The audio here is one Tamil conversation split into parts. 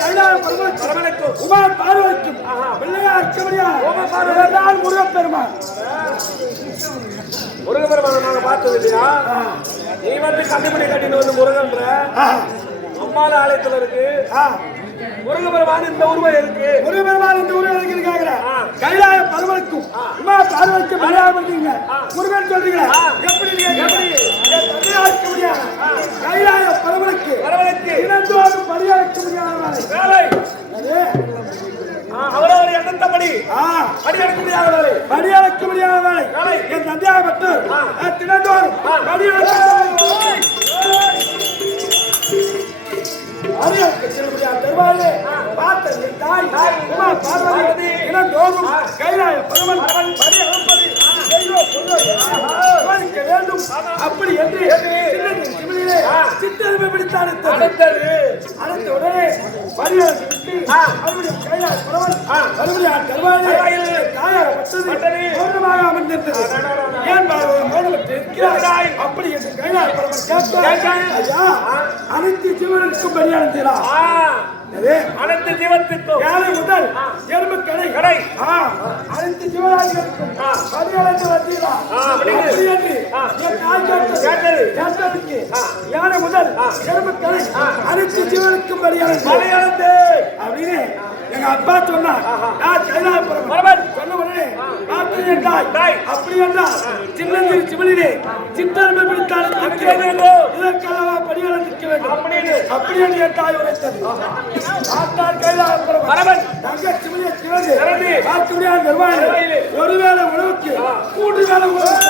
கைலாய பரமனுக்கும் உமார் பார்வதிக்கும். பிள்ளையார் முடியாது முருகப்பெருமான். முருகபெருமான நாங்க பார்த்தது இல்லையா நீ வந்து கண்டுபிடி கட்டின்னு வந்து முருகன்ற. அம்மால ஆலயத்துல இருக்கு. முருகபெருமான் இந்த உருவம் இருக்கு முருகப்பெருமான் இந்த ஊரில் இருக்கிறாங்க கைலாய பரமனுக்கும் உமார் பார்வதிக்கும் பிள்ளையார் பண்றீங்க முருகன் சொல்றீங்க எப்படி எப்படி? தந்தையாருக்கு முடியாது. கைலாய பரமனுக்கு வரவழைக்கு இனந்தோறும் பலியாக்க முடியாத வேலை. அவரவர் எண்ணத்தபடி ஆ. அடி எடுக்க முடியாதவரை படியளக்க முடியாத வேலை. என் தந்தையாக மட்டும் தினந்தோறும் படியளக்க பெருமாளே பார்த்த என் தாய் உமா பார்வதி தினந்தோறும் கைலாய பரமன் படி விவரிக்க வேண்டும். அப்படி என்று சிமிழிலே சித்தருமை பிடித்து அடுத்தது அழைத்த உடனே பரியாளத்தை விட்டு மறுபடியும் கைலாய பரமன் மறுபடியும் கருவாயே தாயாகப்பட்டது பட்டது. மௌனமாக அமர்ந்திருந்தது. ஏன் மௌனமற்று இருக்கிறாய்? அப்படி என்று கைலாய பரமன் கேட்டார். ஐயா அனைத்து ஜீவனுக்கும் எனவே அனைத்து ஜீவத்துக்கும். ஏழை முதல் எறும்பு கடை. கடை. அனைத்து தாய் கேட்டது. கேட்டது. கேட்டதுக்கு யானை முதல் எறும்பு கடை. அனைத்து ஜீவனுக்கும் மலையாளத்து அப்படின்னு எங்க அப்பா சொன்னார். நான் கைலாயபுரம் பரமன். சொன்ன உடனே பார்த்து என்றாய் தாய். அப்படி என்றால் சின்னந்திரி சிவனிலே சித்தரமை பிடித்தால் நிற்க வேண்டும். இதற்கல்லவா படிகளை நிற்க வேண்டும். அப்படி என்று என் தாய் உரைத்தது. பார்த்தார் கைலாயபுரம் பரமன். தங்க சிவனியை முடியாது நிர்வாணி. நிர்வாணி. ஒருவேளை உணவுக்கு மூன்று வேளை உணவு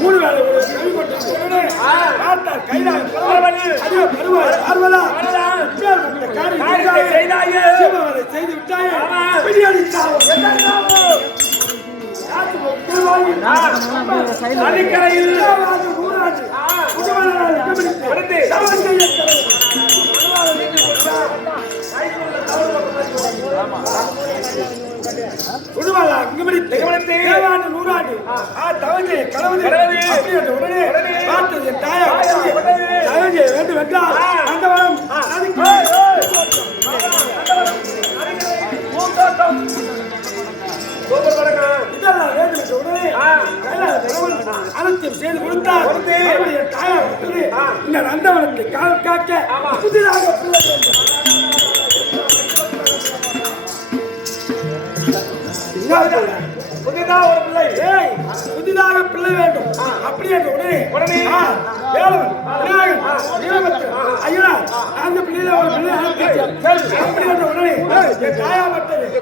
மூணு வேளை பார்த்தார் கைலாயபுரம் பருவாய் பார்வலா செய்தாயே. செய்து விட்டாயே நதிக்கரையில் இரண்டாவது நூறாண்டு புதுமலா இங்குபிடித்து இங்குபிடித்து. தேவாண்டு நூறாண்டு. ஆ, கடவுள். கடவுள். அப்படி என்று உடனே பார்த்தது என். தவம் செய்ய வேண்டும் என்றால் ஆ. அந்த வரம் நதிக்கு சூப்பர் படங்க இதெல்லாம் வேண்டும் என்ற உடனே செய்து கொடுத்தார். தாயார். இந்த நந்தவனத்தை காவல் காக்க. புதிதாக பிள்ளை வேண்டும். வேண்டும் அப்படி என்ற உடனே உடனே. வேலவன், விநாயகன், வீரபத்ரன், ஐயனார், அந்த பிள்ளையில ஒரு பிள்ளை உடனே.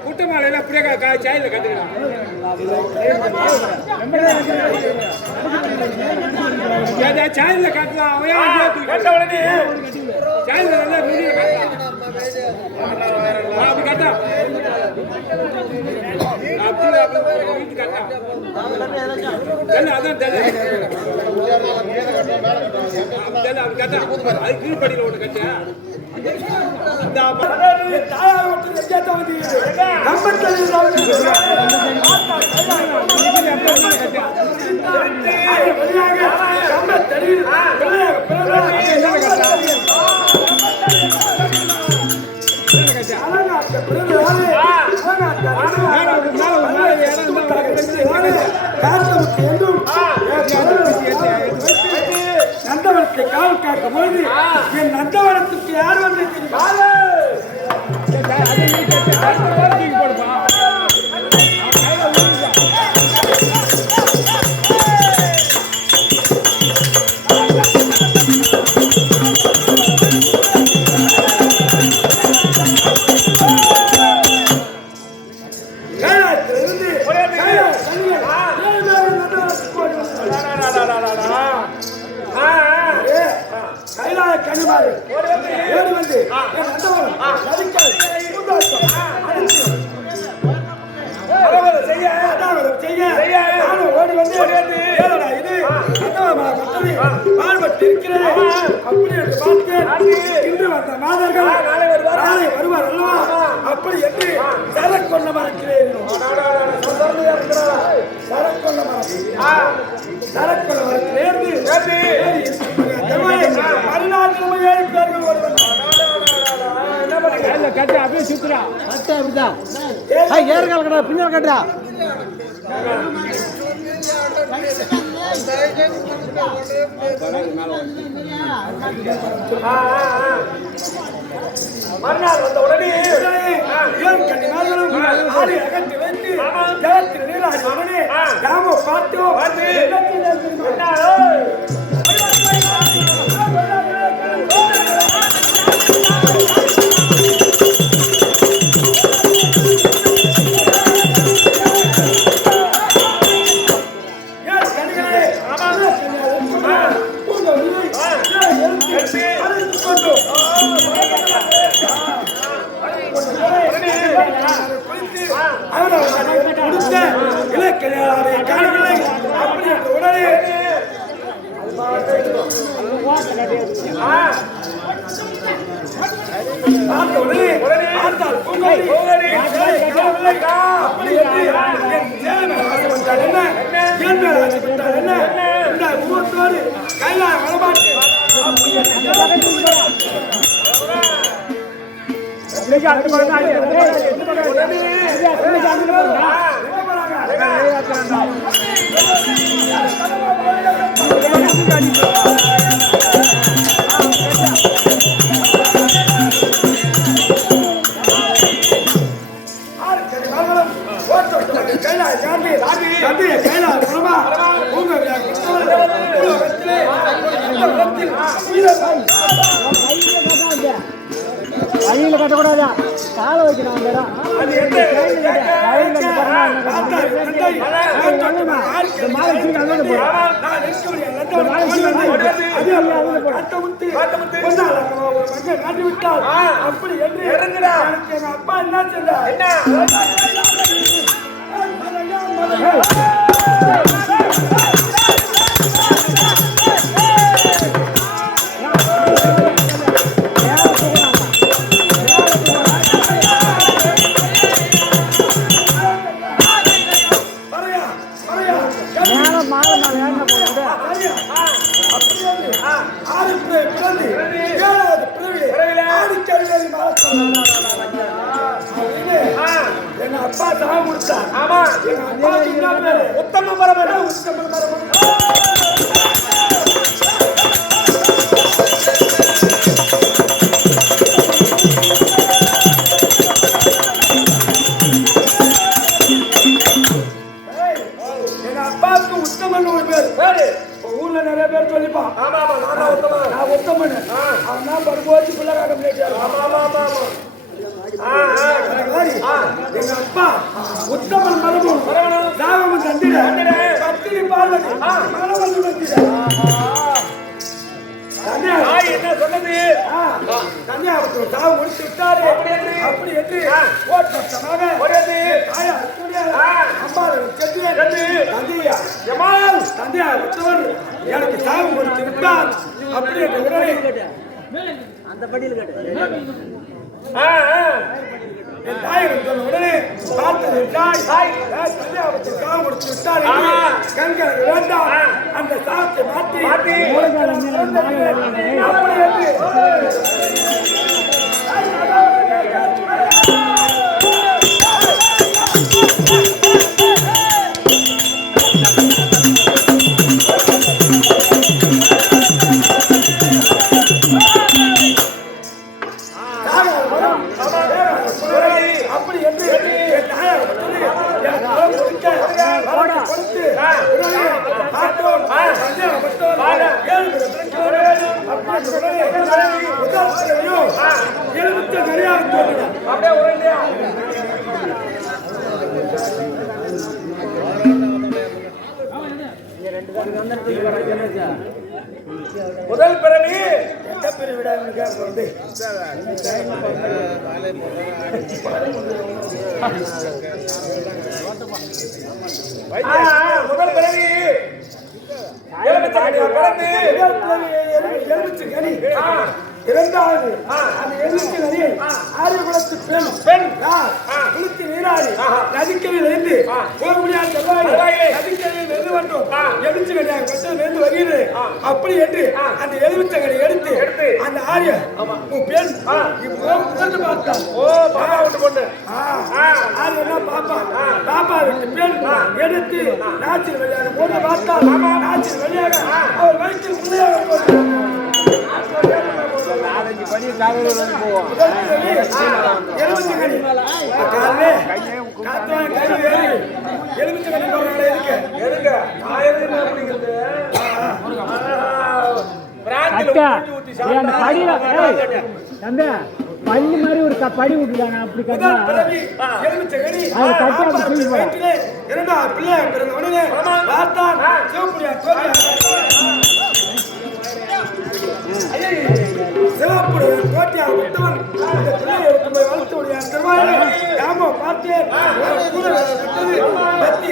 குட்டமாலையில அப்படியே சாயில கட்டுக்கலாம் சாயில கட்டலாம் அவன் ஆ, ஏன் தூக்கி- கேட்ட உடனே. சாயில நல்லா முடியல கட்டலாம் ஆ, அப்படி கட்டா அப்படி அப்படி வீட்டு கட்டா தெரியல, அதான் தெரியல. ஆ, தெரியல, அப்படி கட்டா அது கீழ்படியில் ஒன்று கட்டியா இந்த ம- என் நந்தவனத்தை காவல் காக்கும் பொழுது என் நந்தவனத்துக்கு யார் வந்து அப்படி என்று சரக்கொண்ட மரத்திலே சரக்கொண்ட மரத்தில். சரக்கொண்ட மரத்திலே கட்டு அப்படியே சுத்துறா கட்டு அப்படிதான் ஏற்கால கடா பின்னால் கட்டுறா மேல மறுநாள் வந்த உடனே இளம் கன்னிமார்களும் ஆடை அகற்றி வைத்து ஜலத்தில் நீராடி மகனே பார்த்து. இலக்கியாரை காணவில்லை அப்படி என்ற உடனே என்ன? என் அதே போல காட்டமுத்து பொன்னாளர்களோ ஒரு மகன் நாட்டி விட்டால் அப்படி என்று இறங்குடா. எனக்கு எங்க அப்பா என்ன செஞ்சார் என்ன? மலையா மலையா மலையா ஆறு பிறந்து ஏழாவது பிறவிலே ஆடிக்கல்லை எங்க அப்பா தான் கொடுத்தார் ஆமா எங்க உத்தம பரமன் உத்தம மரபன். படுகோச்சு பிள்ளை காட்ட முடியாது. ஆமா ஆமா ஆமா எங்க அப்பா உத்தமன் மரபும் ராமன் தந்திர பத்தினி பார்வதி தந்தையா தாய் என்ன சொன்னது? கன்னியாகுமரி சாவு முடித்து விட்டாரு. அப்படி என்று? அப்படி என்று. ஓட்டமாக ஒரேது. தாயா சென்று சென்று. தந்தையா. ஜமால் தந்தையா உத்தவர் எனக்கு சாவு முடித்து விட்டார். அப்படி என்று உடனே அந்த படியில் கட்டு ஆ ஆ. என் தாயிடம் சொன்ன உடனே பார்த்தது தாய் தாய் தந்தையாவுக்கு சாவு முடித்து விட்டார். கண்களை வேண்டாம் அந்த சாவத்தை மாற்றி மாற்றி. அப்படி என்று உடனே எலுமிச்சை நிறையாக. அப்படியே உரண்டியா முதல் பிறவி முதல் பிறவி எலுமிச்சை கனி. இரண்டாவது எலுமிச்சை கனியை ஆரியகுலத்து பெண் பெண். குளித்து நீராடி. நதிக்கரையில் இருந்து செவ்வாய் செவ்வாயிலே. நதிக்கரையில் வெந்து வந்தோம் பெற்றது வெந்து வருகிறது. அப்படி என்று அந்த எலுமிச்சை கனி எடுத்து. அந்த ஆரிய உன் பெண் இப்போ முதல்ல பார்த்தா ஓ பாப்பா விட்டு பொண்ணு. என்ன பாப்பா? பாப்பா விட்டு பெண் எடுத்து நாச்சில் வழியாக போட்டு பார்த்தா நாச்சில் வழியாக அவர் வயிற்றில் உள்ளதாக போட்டு எலுமிச்சங்கனி காலே காத்துவாங்க கை வேறு எலுமிச்சங்கனி போடுறாங்களே எதுக்கு எதுங்க நான் எதுக்கு அப்படிங்கிறது பிராந்தில அக்கா ஊத்தி ஊத்தி ஏய், அந்த படியில ஏய், தம்பி பள்ளி மாதிரி ஒரு படி விட்டுருக்காங்க. அப்படி கட்டா அது கட்டி அப்படி ஆப்பாரத்தின் தூக்கி விட்டவன் இந்த பிள்ளையை எடுத்து போய் வளர்த்து உடைய திருவாரூரை காம பார்த்து ஒரு கூட விட்டது கத்தி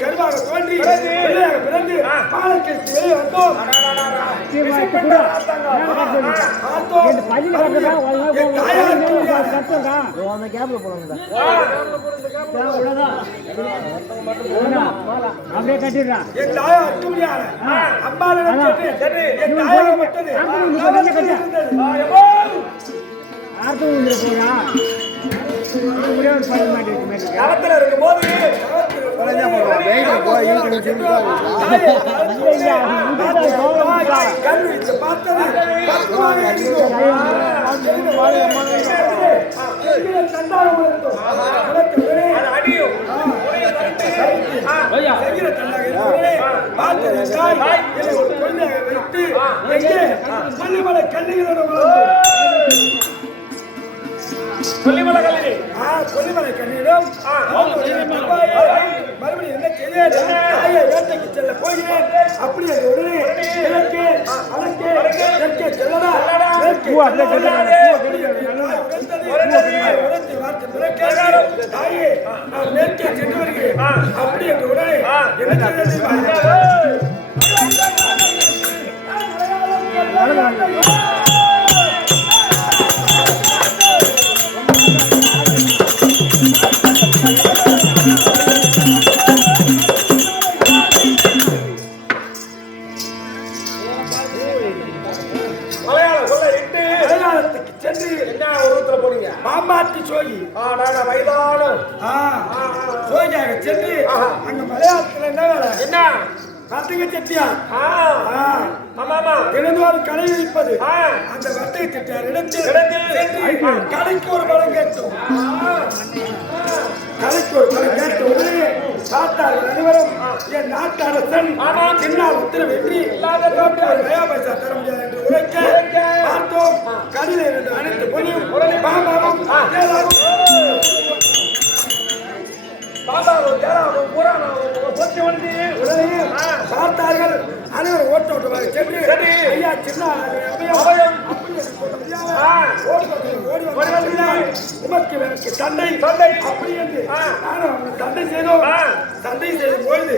கருவாக தோன்றி பிறந்து பாலக்கிற்கு வெளியே வந்தோம். அப்படியே கட்டிடுறான் போறா? ஒரே ஒரு இருக்கும் போது கொல்லிமலை கண்ணிகளோடு கொல்லிமலை கல்லணி மறுபடியும் என்ன செய்ய தாயை வேட்டைக்கு செல்ல போகிறேன். அப்படி அந்த உடனே கிழக்கே வடக்கே தெற்கே செல்லடா. என் தாய் நான் மேற்கே சென்று வருகிறேன். அப்படி என்று உடனே என்ன செய்ய சோகியாக சென்று அங்க மலையாளத்துல என்ன வேலை? என்ன? வர்த்தக செட்டியா ஆமா தினந்தோறும் கடை ஆ. அந்த வர்த்தக செட்டியார் சென்று கடைக்கு ஒரு பலம் கேட்டோம். கடைக்கு ஒரு பலம் கேட்ட உடனே பார்த்தார்கள் அனைவரும் என் நாட்டு அரசன் சின்னால் உத்தரவின்றி இல்லாத நோட்டு ஒரு நயா பைசா தர முடியாது என்று உரைக்க பார்த்தோம். கடையில் இருந்த அனைத்து பொருளும் பாபாவும் ஏலாவும் பாபா ஒரு ஜாரம் பூரா பொத்தி வந்து உடனே பார்த்தார்கள். அனைவரும் ஓட்ட ஓட்டமாக சென்று. சரி. ஐயா. சின்ன அபயம். உமக்கு எனக்கு சண்டை சண்டை. அப்படி என்று சண்டை செய்தோம். சண்டை செய்த பொழுது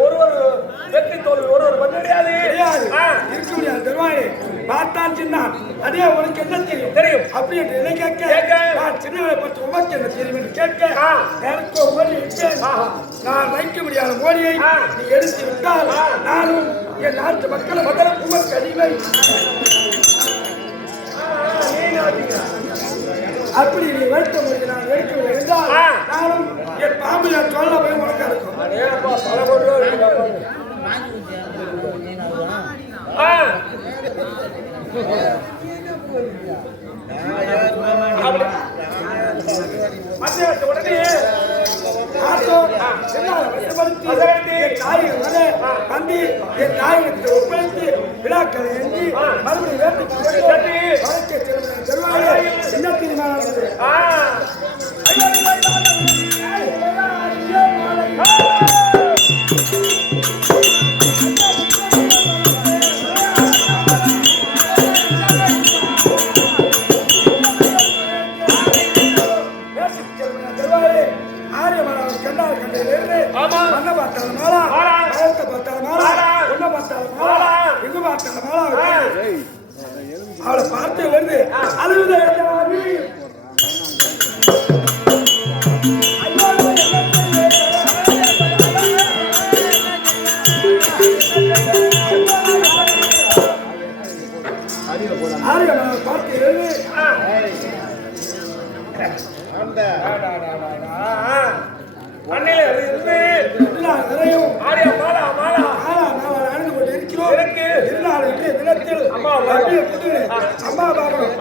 ஒருவர் வெற்றி தோல்வி ஒருவர் பண்ண முடியாது இருக்க முடியாது தருவாயே பார்த்தான் சின்னான் அதே உனக்கு என்ன தெரியும் தெரியும். அப்படி என்று என்ன கேட்க. நான் சின்னவனை பற்றி உமக்கு என்ன தெரியும் என்று கேட்க. எனக்கு ஒரு ஆஹா. நான் வைக்க முடியாத மோடியை ஆ. நீ எடுத்து விட்டால் நானும் என் நாட்டு மக்கள் மக்களும் உமக்கு அடிமை அப்படி நீ வைத்த மோடி நான் எடுக்கவில்லை என்றால். நானும் என் பாம்பு நான் சொல்ல போய் உனக்கு இருக்கும் உடனே பார்த்தோம். என் ஒப்படைத்து விழாக்களை எண்ணி மறுபடியும் வேட்டைக்கு என்ன தீர்மானம் அவளை பார்த்து வருது அழுகுத அம்மா பாபம்